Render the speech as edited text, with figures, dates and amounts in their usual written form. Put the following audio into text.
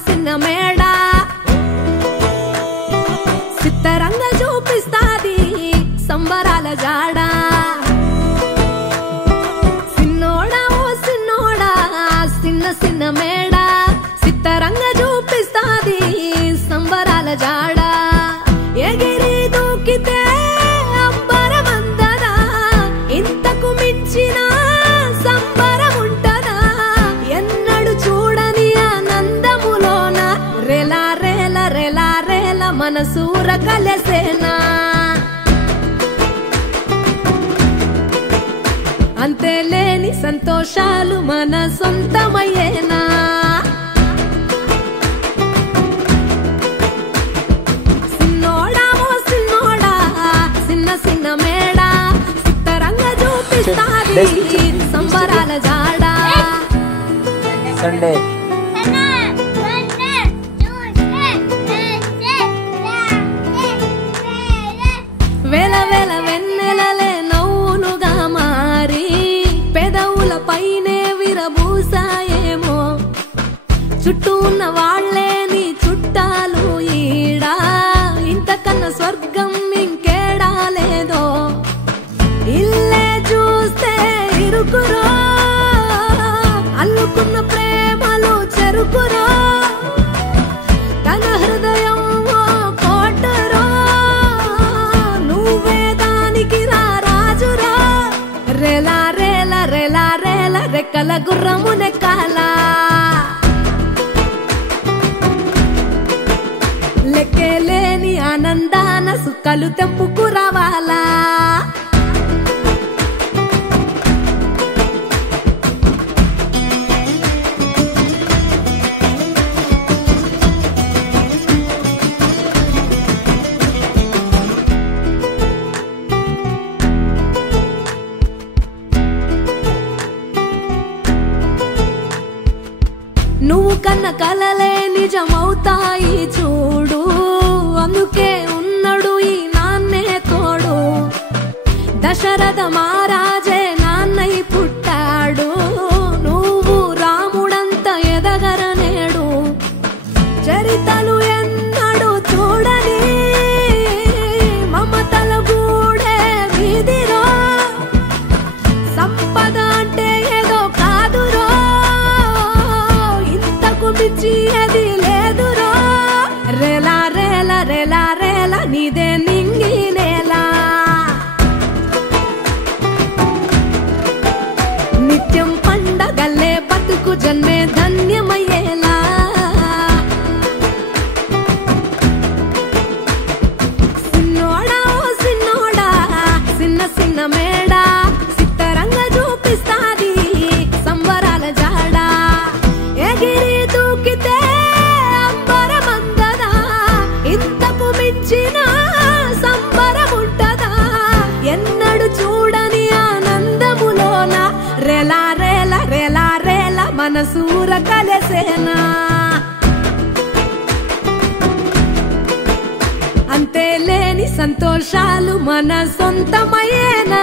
సిన్న మేడ సిత్తరంగ చూపిస్తాది సంబరాల జాడ సిన్నోడా ఓ సిన్నోడా సిన్న సిన్న మేడ సిత్తరంగ చూపిస్తాది సంబరాల జాడ ఎగిరి దూకితే అంబరమందదా ఇంతకు మించిన సంబరం ఉంటదా ఎన్నడు చూడని ఆనందములోన రెలా రేల రెలా రేల మనసూర కలసేనా అంతే లేని సంతోషాలు మన సొంతమయ్యేనా సిన్నోడా ఓ సిన్నోడా సిన్న సిన్న మేడ సిత్తరంగ చూపిస్తాది సంబరాల జాడ సండే వేల వేల వెన్నెలలే నవ్వులుగా మారి పెదవుల పైనే విరబూసాయేమో చుట్టూ ఉన్న వాళ్లే నీ చుట్టాలు ఈడా ఇంతకన్నా స్వర్గం ఇంకేడా లేదో ఇల్లే చూస్తే ఇరుకురో అల్లుకున్న ప్రేమలు చెరుకురో తన హృదయం ఓ కోటరో నువ్వే దానికి రాజురా రేలా రేల రేలా రేల రెక్కల గుర్రము నెక్కాలా లెక్కేలేని ఆనందాన సుక్కలు తెంపుకు రావాలా నువ్వు కన్న కలలే నిజమవుతాయి చూడు అందుకే ఉన్నాడు ఈ నాన్నే తోడు దశరథ మహారాజే నాన్నై పుట్టాడు నువ్వు రాముడంత ఎదగరనేడు చరితలు ఎన్నడు చూడని మమతల గూడే వీధిరో సంపద అంటే ఏదో కాదురో మించి అది లేదురో రేలా రేల రేలా రేల నీదే నింగి నేల నిత్యం పండగల్లే బతుకు జన్మే ధన్యమయ్యేలా సిన్నోడా ఓ సిన్నోడా సిన్న సిన్న మేడ సిత్తరంగ చూపిస్తాది సంబరాల జాడ ఎగిరి దూకితే అంబరమందదా ఇంతకు మించిన సంబరం ఉంటదా ఎన్నడు చూడని ఆనందములోన రెలా రేల రెలా రేల మనసూర కలసేనా అంతే లేని సంతోషాలు మన సొంతమయ్యేనా